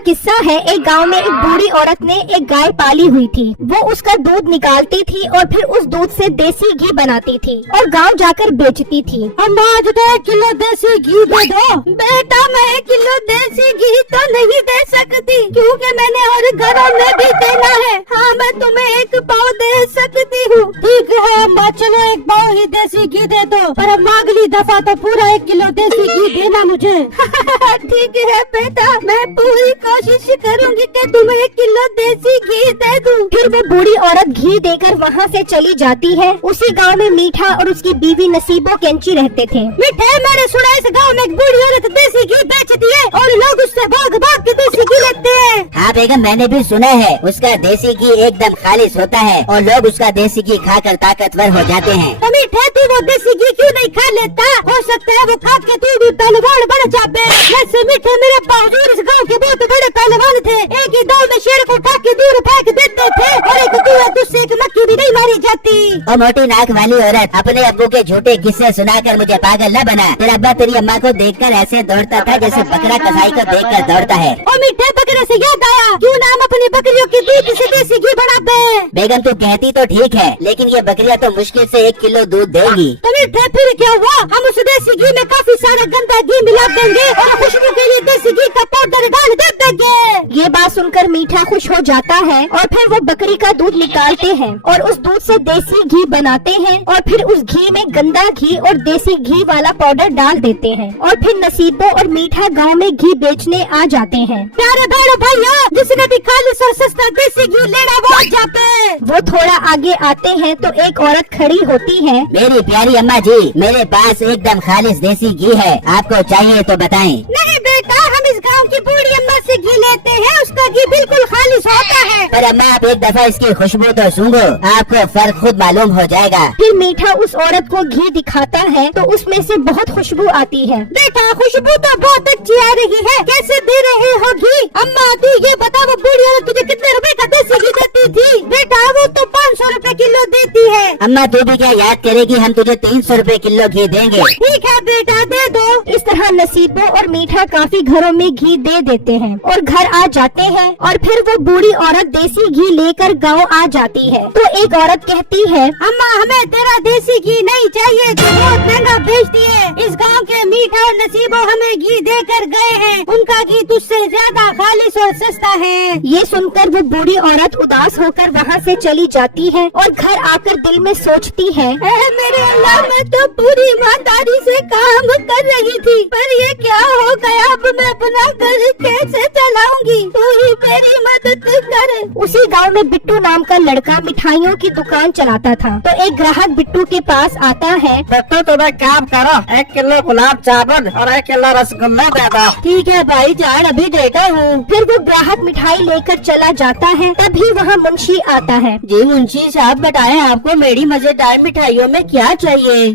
किस्सा है, एक गांव में एक बूढ़ी औरत ने एक गाय पाली हुई थी। वो उसका दूध निकालती थी और फिर उस दूध से देसी घी बनाती थी और गांव जाकर बेचती थी। अम्मा आज तो 1 किलो देसी घी दे दो। बेटा मैं 1 किलो देसी घी तो नहीं दे सकती क्योंकि मैंने और घरों में भी देना है। हाँ मैं तुम्हें 1 पाव दे सकती हूँ। ठीक है अम्मा, चलो 1 पाव ही देसी घी दे दो, पर अम्मा अगली दफा तो पूरा 1 किलो देसी घी देना मुझे। ठीक है बेटा, मैं पूरी कोशिश करूँगी कि तुम्हें 1 किलो देसी घी दे दूँ। फिर वो बूढ़ी औरत घी देकर वहाँ से चली जाती है। उसी गांव में मीठा और उसकी बीवी नसीबो कैंची रहते थे। मीठे, मैंने सुना इस गांव में एक बूढ़ी औरत देसी घी बेचती है और लोग उससे भाग भाग के देसी घी लेते हैं। हाँ बेगम, मैंने भी सुना है उसका देसी घी एकदम खालिश होता है और लोग उसका देसी घी खाकर ताकतवर हो जाते हैं। तो मीठे तू वो देसी घी क्यों नहीं खा लेता? हो सकता है वो खा के तू भी पहलवान बन जाए। वैसे मीठे मेरे बावजूद इस गांव के बहुत बड़े पहलवान थे। एक ही दाव में शेर को उठा के दूर फेंक देते थे और एक दूसरे की मक्खी भी नहीं मारी जाती। और मोटी नाक वाली औरत, अपने अब्बू के झूठे किस्से सुनाकर मुझे पागल न बना। तेरा अब्बा तेरी अम्मा को देखकर ऐसे दौड़ता था जैसे बकरा कसाई को देखकर दौड़ता है। और मीठे बकरे से याद आया, क्यों ना हम अपनी बकरियों की दूध से देसी घी बनाते? बेगम तू कहती तो ठीक है, लेकिन ये बकरियाँ तो मुश्किल से 1 किलो दूध देगी। तो मीठे फिर क्या हुआ? हम उस देसी घी में काफी सारा गंदा घी मिला देंगे और खुशबू के लिए देसी घी का पाउडर डाल दे देंगे। ये बात सुनकर मीठा खुश हो जाता है और फिर वो बकरी का दूध निकालते हैं और उस दूध से देसी घी बनाते हैं और फिर उस घी में गंदा घी और देसी घी वाला पाउडर डाल देते हैं और फिर नसीबो और मीठा गांव में घी बेचने आ जाते हैं। प्यारे बहनों भैया, जिसने भी खालिश और सस्ता देसी घी लेना वो आ जाते। वो थोड़ा आगे आते हैं तो एक औरत खड़ी होती है। मेरी प्यारी अम्मा जी, मेरे पास एकदम खालिश देसी घी है, आपको चाहिए तो बताएं। नहीं बेटा, हम इस गांव की बूढ़ी अम्मा से घी लेते हैं, उसका घी बिल्कुल खालिश होता है। पर अम्मा आप एक दफा इसकी खुशबू तो सूंघो, आपको फर्क खुद मालूम हो जाएगा। फिर मीठा उस औरत को घी दिखाता है तो उसमें से बहुत खुशबू आती है। बेटा खुशबू तो बहुत अच्छी आ रही है, कैसे दे रहे हो घी? अम्मा तू ये बता, वो बूढ़ी औरत तुझे कितने रुपए का देसी घी देती थी? बेटा वो तो 500 रुपए किलो देती है। अम्मा तू भी क्या याद करेगी, हम तुझे 300 रुपए किलो घी देंगे। ठीक है बेटा दे दो। इस तरह नसीबो और मीठा काफी घरों में घी दे देते हैं और घर आ जाते हैं और फिर वो बूढ़ी औरत देसी घी लेकर गांव आ जाती है। तो एक औरत कहती है, अम्मा हमें तेरा देसी घी नहीं चाहिए, जो बहुत महंगा बेचती है। इस गांव के मीठा और नसीबो हमें घी देकर गए हैं, उनका घी तुझसे ज्यादा खालिश और सस्ता है। ये सुनकर वो बूढ़ी औरत उदास होकर वहाँ से चली जाती है और घर आकर दिल में सोचती है, मेरे अल्लाह, मैं तो पूरी ईमानदारी से काम कर रही थी, पर ये क्या हो गया? अब मैं अपना घर कैसे चलाऊंगी? तू ही मेरी मदद कर। उसी गांव में बिट्टू नाम का लड़का मिठाइयों की दुकान चलाता था। तो एक ग्राहक बिट्टू के पास आता है। बिट्टू तुम एक काम करो, 1 किलो गुलाब जामुन और 1 किलो रसगुल्ला दे दो। ठीक है भाई जान, अभी देता हूँ। फिर वो ग्राहक मिठाई लेकर चला जाता है, तभी वहाँ मुंशी आता है। जी मुंशी साहब बताएं, आपको मेरी मजेदार मिठाइयों में क्या चाहिए?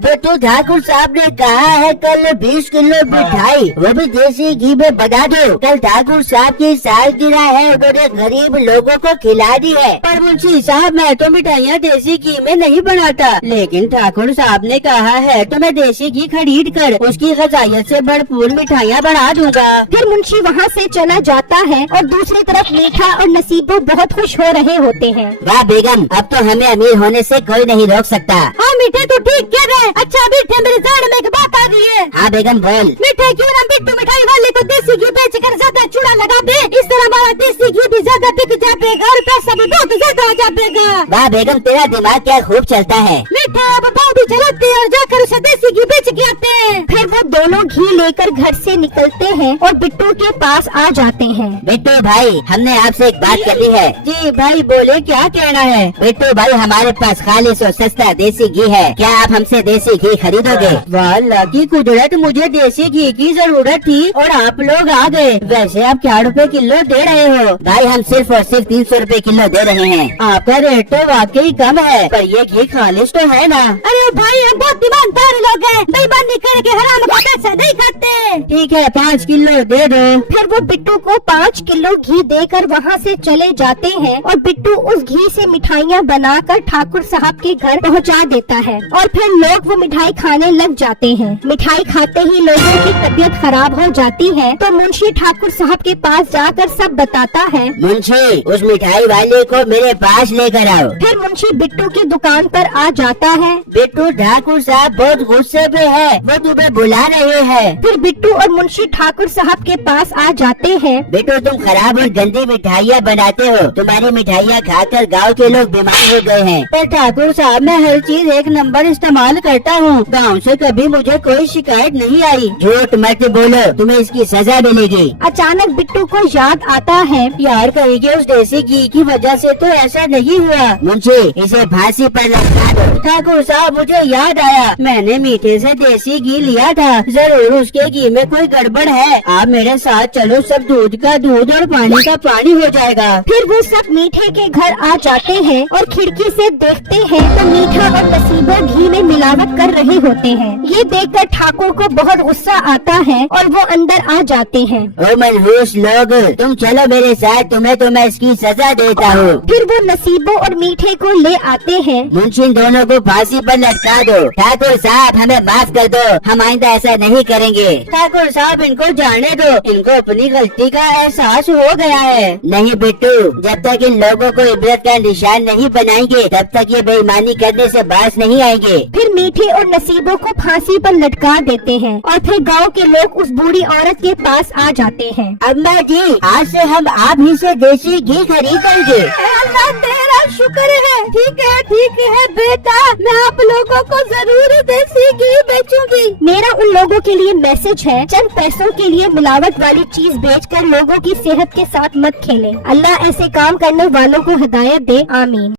बिट्टू ठाकुर साहब ने कहा है कल 20 किलो मिठाई, वो भी देसी घी में बना दो। कल ठाकुर साहब की सालगिरह है, उन्होंने गरीब लोगों को खिला दी है। पर मुंशी साहब मैं तो मिठाइयाँ देसी घी में नहीं बनाता, लेकिन ठाकुर साहब ने कहा है तो मैं देसी घी खरीद कर उसकी ग़ज़ाइयत से भरपूर मिठाइयाँ बना दूंगा। फिर मुंशी वहाँ से चला जाता है और दूसरी तरफ मीठा और नसीबो बहुत खुश हो रहे होते हैं। वाह बेगम, अब तो हमें अमीर होने से कोई नहीं रोक सकता। हाँ मीठे तो ठीक कह रहे हैं। अच्छा मीठे, मेरे ज़हन में एक बात आ रही है। हाँ बेगम बोल। मीठे क्यों ना बिट्टू मिठाई वाले को देसी घी बेच कर ज्यादा चूड़ा लगा दे, इस तरह हमारा देसी घी भी ज्यादा बिक जाएगा और पैसा भी बहुत ज्यादा आ जाएगा। वाह बेगम, तेरा दिमाग क्या खूब चलता है। मीठे अब पाव भी चलाते हैं और जाकर उसे देसी घी बेच के आते हैं। फिर वो दोनों घी लेकर घर से निकलते हैं और बिट्टू के पास आ जाते हैं। बिट्टू भाई, हमने आपसे एक बात करनी है। जी भाई बोले, क्या कहना है? बिट्टू भाई, हमारे पास खालिश और सस्ता देसी घी है, क्या आप हमसे देसी घी खरीदोगे? वाह अल्लाह की कुदरत, मुझे देसी घी की जरूरत थी और आप लोग आ गए। वैसे आप क्या रुपए किलो दे रहे हो? भाई हम सिर्फ और सिर्फ 300 रुपए किलो दे रहे हैं। आपका रेट तो वाकई कम है, पर ये घी खालिश तो है। है ना। अरे भाई हम बहुत ईमानदार लोग हैं, बेईमानी करके हराम का पैसा नहीं खाते। ठीक है 5 किलो दे दो। फिर वो बिट्टू को 5 किलो घी देकर वहाँ से चले जाते हैं और बिट्टू उस घी से मिठाइयाँ बनाकर ठाकुर साहब के घर पहुँचा देता है और फिर लोग वो मिठाई खाने लग जाते हैं। मिठाई खाते ही लोगों की तबीयत खराब हो जाती है तो मुंशी ठाकुर साहब के पास जाकर सब बताता है। मुंशी उस मिठाई वाले को मेरे पास लेकर आओ। फिर मुंशी बिट्टू की दुकान पर आ जाता है। बिट्टू ठाकुर साहब बहुत गुस्से में है, वो तुम्हें बुला रहे हैं। फिर बिट्टू और मुंशी ठाकुर साहब के पास आ जाते हैं। बिट्टू तुम खराब और गंदी मिठाइयाँ बनाते हो, तुम्हारी मिठाइयाँ खाकर गांव के लोग बीमार हो गए हैं। पर ठाकुर साहब मैं हर चीज 1 नंबर इस्तेमाल करता हूँ, गाँव से कभी मुझे कोई शिकायत नहीं आई। झूठ मत बोलो, तुम्हें इसकी सजा मिलेगी। अचानक बिट्टू को याद आता है। यार कहेंगे उस देसी घी की वजह से तो ऐसा नहीं हुआ। मुंशी इसे फांसी पर लटका दो। ठाकुर साहब मुझे याद आया, मैंने मीठे से देसी घी लिया था, जरूर उसके घी में कोई गड़बड़ है। आप मेरे साथ चलो, सब दूध का दूध और पानी का पानी हो जाएगा। फिर वो सब मीठे के घर आ जाते हैं और खिड़की से देखते हैं तो मीठा और नसीबो घी में मिलावट कर रहे होते हैं। ये देखकर ठाकुर को बहुत गुस्सा आता है और वो अंदर आ जाते हैं। ओ मनहूस लोग, तुम चलो मेरे साथ, तुम्हें तो मैं इसकी सजा देता हूँ। फिर वो नसीबो और मीठे को ले आते हैं। मुंशी दोनों को फांसी पर लटका दो। ठाकुर साहब हमें माफ कर दो, हम आइंदा ऐसा नहीं करेंगे। ठाकुर साहब इनको जाने दो, इनको अपनी गलती का एहसास हो गया है। नहीं बिट्टू, जब तक इन लोगों को इबरत का निशान नहीं बनाएंगे तब तक ये बेईमानी करने से बाज नहीं आएंगे। फिर मीठे और नसीबो को फांसी पर लटका देते हैं और फिर गांव के लोग उस बूढ़ी औरत के पास आ जाते हैं। अम्मा जी, आज से हम आप ही से देसी घी खरीदेंगे। अल्लाह तेरा शुक्र है। ठीक है बेटा, मैं आप लोगों को जरूर देसी घी बेचूंगी। मेरा उन लोगों के लिए मैसेज है, चंद पैसों के लिए मिलावट वाली चीज बेचकर लोगों की सेहत के साथ मत खेलें। अल्लाह ऐसे काम करने वालों को हिदायत दे, आमीन।